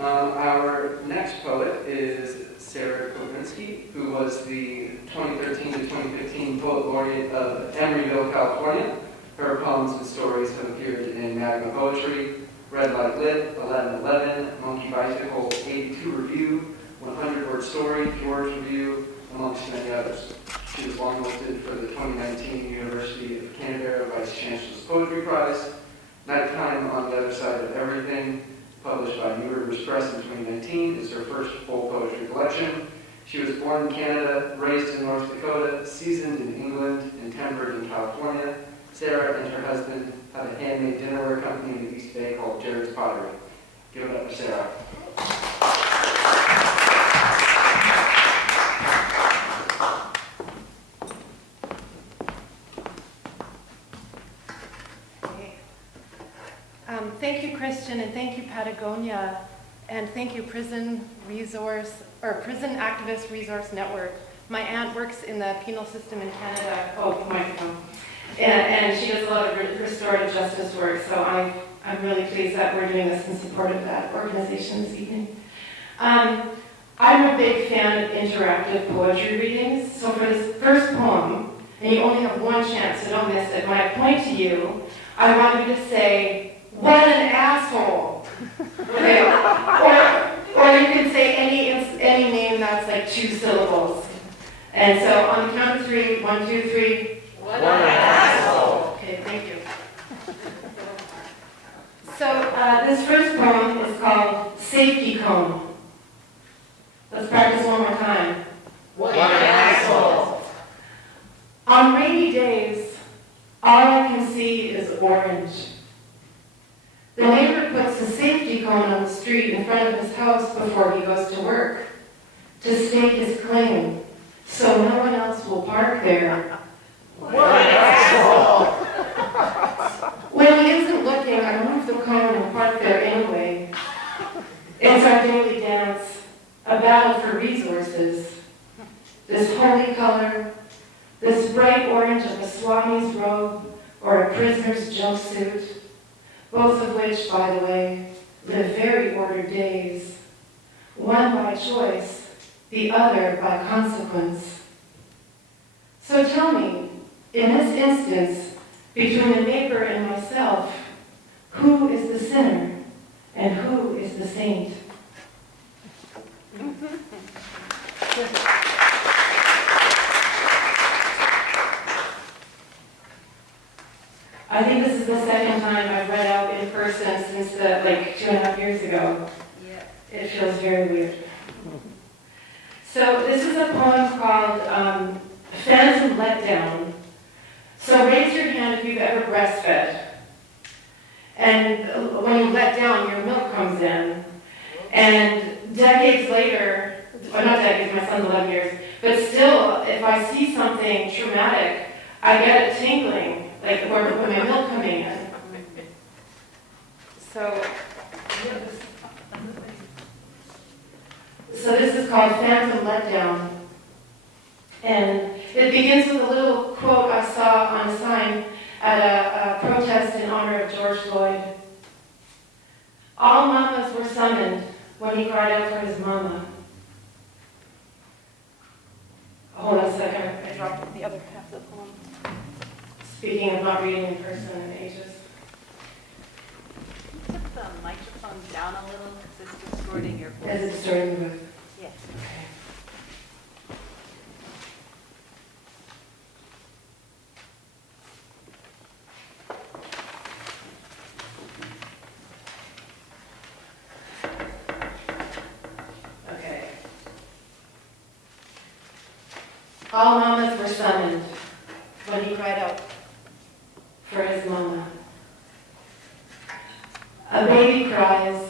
Our next poet is Sarah Kobinsky, who was the 2013 to 2015 Poet Laureate of Emeryville, California. Her poems and stories have appeared in Magma Poetry, Red Like Lit, 1111, Monkey Bicycle, 82 Review, 100 Word Story, George Review, amongst many others. She was longlisted for the 2019 University of Canberra Vice Chancellor's Poetry Prize. Nighttime on the Other Side of Everything, published by New Rivers Press in 2019, is her first full poetry collection. She was born in Canada, raised in North Dakota, seasoned in England, and tempered in California. Sarah and her husband have a handmade dinnerware company in the East Bay called Jared's Pottery. Give it up for Sarah. Thank you, Christian, and thank you, Patagonia, and thank you, Prison Activist Resource Network. My aunt works in the penal system in Canada. Oh, microphone. And she does a lot of restorative justice work, so I'm really pleased that we're doing this in support of that organization this evening. I'm a big fan of interactive poetry readings, so for this first poem, and you only have one chance, so don't miss it, my point to you, I want you to say, "What an asshole!" Okay? Or you can say any name that's like 2 syllables. And so on the count of 3, 1, 2, 3. What an asshole! Okay, thank you. So this first poem is called Safety Cone. Let's practice one more time. What an asshole! On rainy days, all I can see is orange. The neighbor puts a safety cone on the street in front of his house before he goes to work to stake his claim, so no one else will park there. What an asshole! When he isn't looking, I move the cone and park there anyway. It's our daily dance, a battle for resources. This holy color, this bright orange of a Swami's robe or a prisoner's jumpsuit, both of which, by the way, live very ordered days, one by choice, the other by consequence. So tell me, in this instance, between the neighbor and myself, who is the sinner and who is the saint? I think this is the second time I've read out in person since 2.5 years ago. Yeah. It feels very weird. So this is a poem called Phantom Letdown. So raise your hand if you've ever breastfed. And when you let down, your milk comes in. And decades later, well, not decades, my son's 11 years, but still, if I see something traumatic, I get a tingling. Like where my milk coming in. So this is called Phantom Letdown. And it begins with a little quote I saw on a sign at a protest in honor of George Floyd. All mamas were summoned when he cried out for his mama. Hold on a second, I dropped the other half of the poem. Speaking of not reading in person in ages. Tip the microphone down a little because it's distorting your voice. Is it distorting the voice? Yes. Okay. All mamas were summoned when he cried out for his mama. A baby cries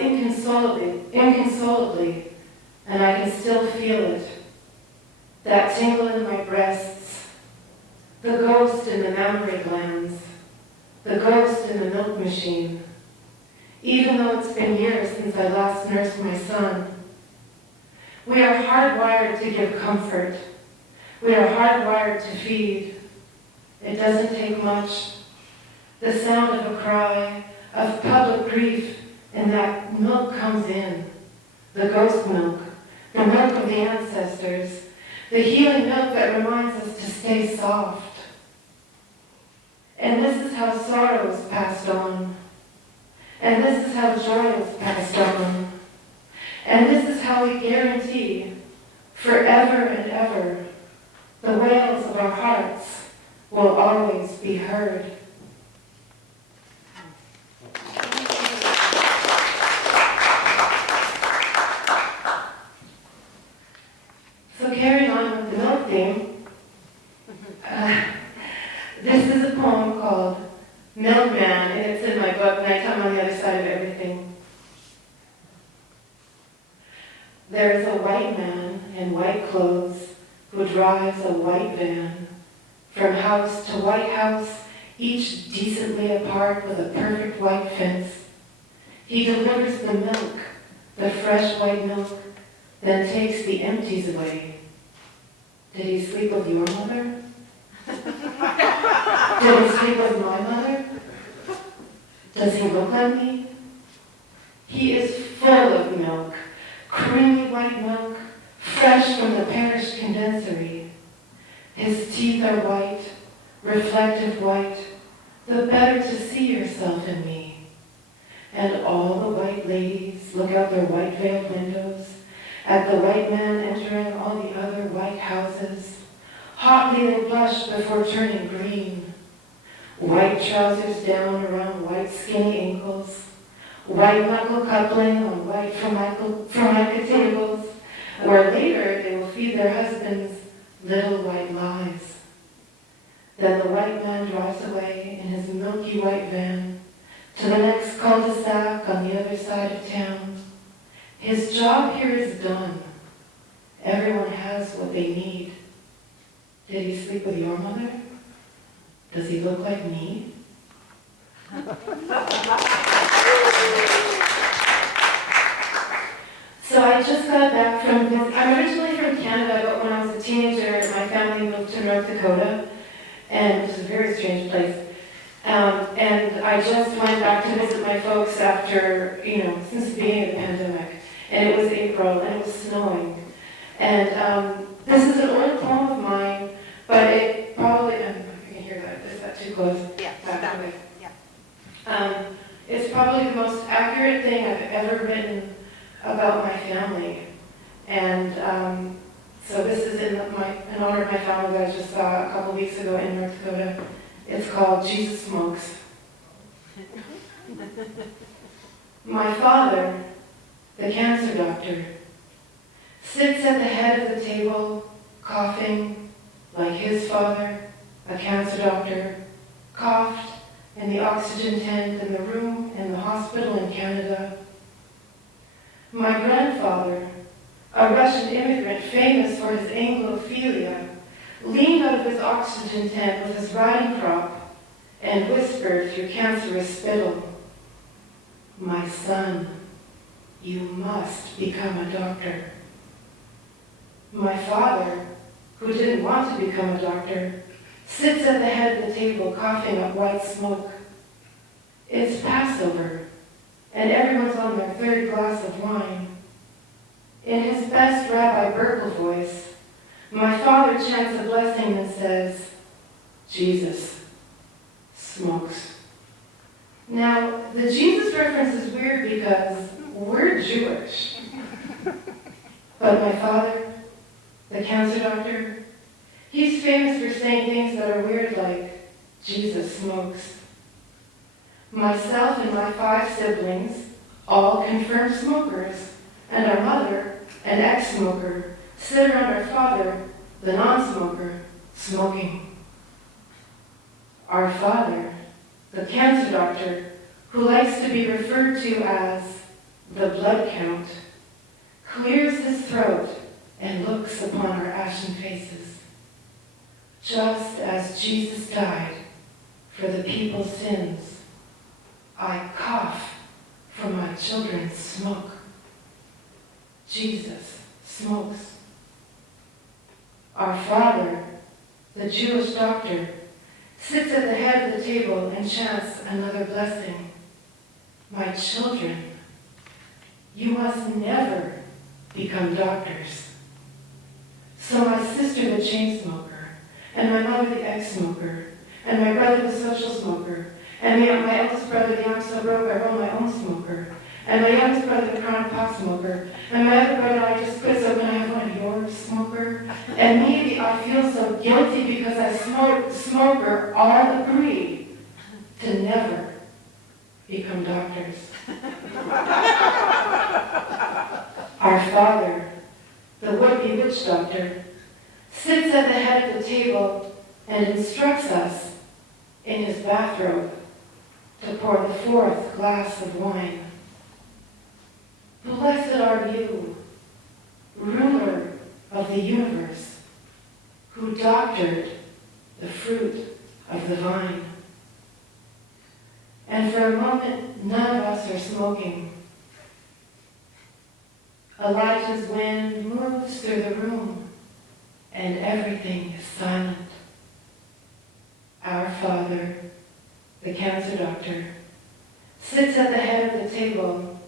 inconsolably, and I can still feel it. That tingle in my breasts, the ghost in the mammary glands, the ghost in the milk machine. Even though it's been years since I last nursed my son. We are hardwired to give comfort. We are hardwired to feed. It doesn't take much. The sound of a cry, of public grief, that milk comes in, the ghost milk, the milk of the ancestors, the healing milk that reminds us to stay soft. And this is how sorrow is passed on. And this is how joy is passed on. And this is how we guarantee forever and ever the wails of our hearts will always be heard. So carrying on with the milk theme, this is a poem called Milkman, and it's in my book, Nighttime on the Other Side of Everything. There is a white man in white clothes who drives a white van from house to White House, each decently apart with a perfect white fence. He delivers the milk, the fresh white milk, then takes the empties away. Did he sleep with your mother? Did he sleep with my mother? Does he look like me? He is full of milk, creamy white milk, fresh from the parish condensery. His teeth are white, reflective white, the better to see yourself in me. And all the white ladies look out their white veiled windows at the white man entering all the other white houses. Hotly they blush before turning green. White trousers down around white skinny ankles, white knuckle coupling on white formica tables, where later they will feed their husbands little white lies. Then the white man drives away in his milky white van to the next cul-de-sac on the other side of town. His job here is done. Everyone has what they need. Did he sleep with your mother? Does he look like me? So I just got back from this. I'm originally from Canada, but when I was a teenager, my family moved to North Dakota, and it's a very strange place. And I just went back to visit my folks after, since the beginning of the pandemic. And it was April, and it was snowing. And this is an old poem of mine, but it probably, I don't know if you can hear that. Is that too close? Yeah, Back away. yeah. It's probably the most accurate thing I've ever written about my family. And so this is in honor of my family that I just saw a couple weeks ago in North Dakota. It's called Jesus Smokes. My father, the cancer doctor, sits at the head of the table, coughing like his father, a cancer doctor, coughed in the oxygen tent in the room in the hospital in Canada. My grandfather, a Russian immigrant famous for his Anglophilia, leaned out of his oxygen tent with his riding crop and whispered through cancerous spittle, "My son, you must become a doctor." My father, who didn't want to become a doctor, sits at the head of the table coughing up white smoke. It's Passover, and everyone's on their third glass of wine. In his best Rabbi Burkle voice, my father chants a blessing and says, "Jesus smokes." Now, the Jesus reference is weird because we're Jewish. But my father, the cancer doctor, he's famous for saying things that are weird like, "Jesus smokes." Myself and my 5 siblings, all confirmed smokers, and our mother, an ex-smoker, sit around our father, the non-smoker, smoking. Our father, the cancer doctor, who likes to be referred to as the blood count, clears his throat and looks upon our ashen faces. Just as Jesus died for the people's sins, I cough for my children's smoke. Jesus smokes. Our father, the Jewish doctor, sits at the head of the table and chants another blessing. My children you must never become doctors. So my sister, the chain smoker, and my mother, the ex-smoker, and my brother, the social smoker, and my eldest brother, the I'm so broke I roll my own smoker, and my youngest brother, the chronic pot smoker, and my other brother, I just quit, so can I have one of yours, smoker? And me, I feel so guilty because I smoker all agree to never become doctors. Our father, the would-be witch doctor, sits at the head of the table and instructs us in his bathrobe to pour the 4th glass of wine. Blessed are you, ruler of the universe, who doctored the fruit of the vine. And for a moment, none of us are smoking. Elijah's wind moves through the room, and everything is silent. Our father, the cancer doctor, sits at the head of the table,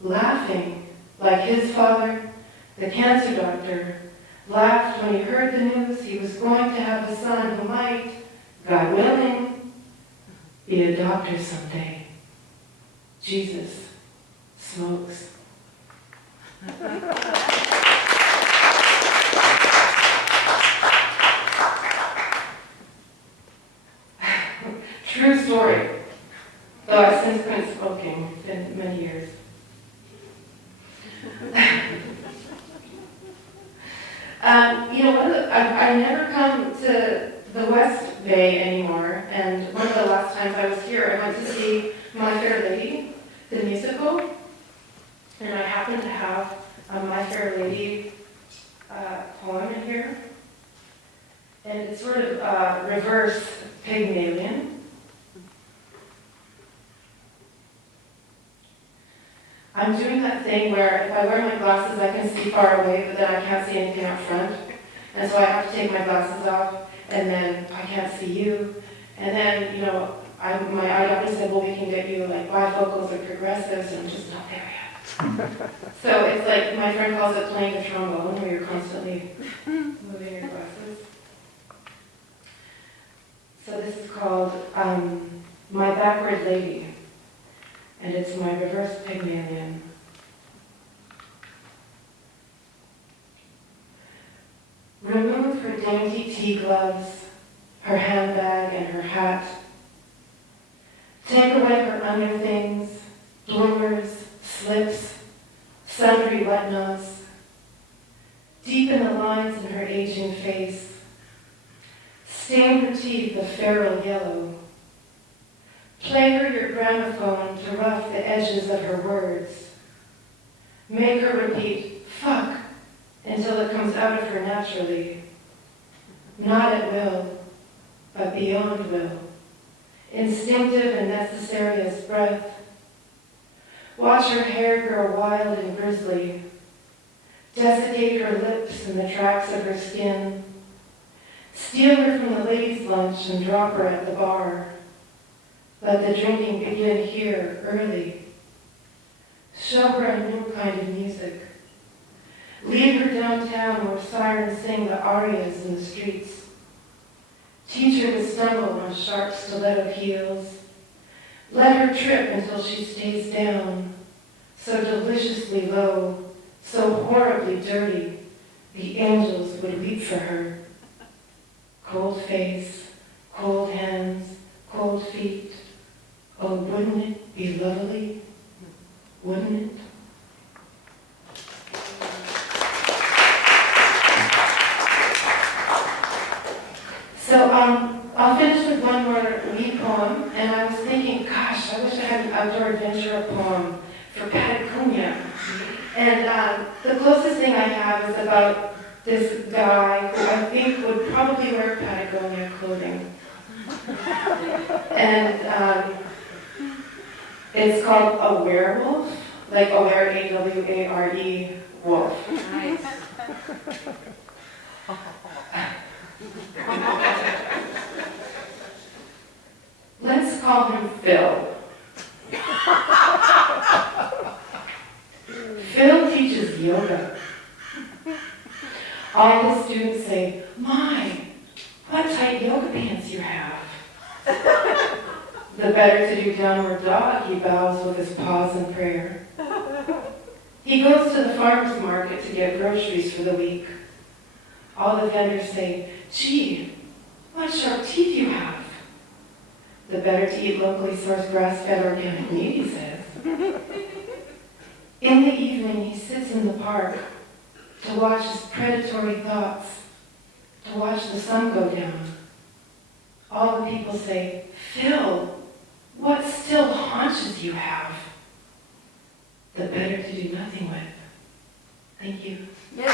laughing like his father, the cancer doctor, laughed when he heard the news he was going to have a son who might, God willing, be a doctor someday. Jesus smokes. True story, though I've since quit smoking. It's been many years. I never come to the West Bay anymore, and one of the last times I was here, I went to see My Fair Lady, the musical, and I happened to have a My Fair Lady poem in here, and it's sort of reverse Pygmalion. I'm doing that thing where if I wear my glasses, I can see far away, but then I can't see anything up front. And so I have to take my glasses off, and then I can't see you. And then, my eye doctor said, well, we can get you like bifocals or progressives, and I'm just not there yet. So it's like, my friend calls it playing the trombone, where you're constantly moving your glasses. So this is called My Backward Lady. And it's my reverse Pygmalion. Remove her dainty tea gloves, her handbag and her hat. Take away her underthings, bloomers, slips, sundry whatnots. Deepen the lines in her aging face. Stain her teeth a feral yellow. Play her your gramophone to rough the edges of her words. Make her repeat, fuck, until it comes out of her naturally. Not at will, but beyond will. Instinctive and necessary as breath. Watch her hair grow wild and grizzly. Desiccate her lips in the tracks of her skin. Steal her from the ladies' lunch and drop her at the bar. Let the drinking begin here, early. Show her a new kind of music. Lead her downtown where sirens sing the arias in the streets. Teach her to stumble on sharp stiletto heels. Let her trip until she stays down, so deliciously low, so horribly dirty, the angels would weep for her. Cold face, cold hands, cold feet. Oh, wouldn't it be lovely? Wouldn't it? So I'll finish with one more wee poem, and I was thinking, gosh, I wish I had an outdoor adventure poem for Patagonia. And the closest thing I have is about this guy who I think would probably wear Patagonia clothing. And it's called A Werewolf, like Aware, A-W-A-R-E, wolf. Nice. Let's call him Phil. yoga. All the students say, "My, what tight yoga pants you have." The better to do downward dog, he bows with his paws in prayer. He goes to the farmer's market to get groceries for the week. All the vendors say, "Gee, what sharp teeth you have." The better to eat locally sourced grass-fed organic meat, he says. In the evening, he sits in the park to watch his predatory thoughts, to watch the sun go down. All the people say, "Phil, what still haunches you have?" The better to do nothing with. Thank you. Yes.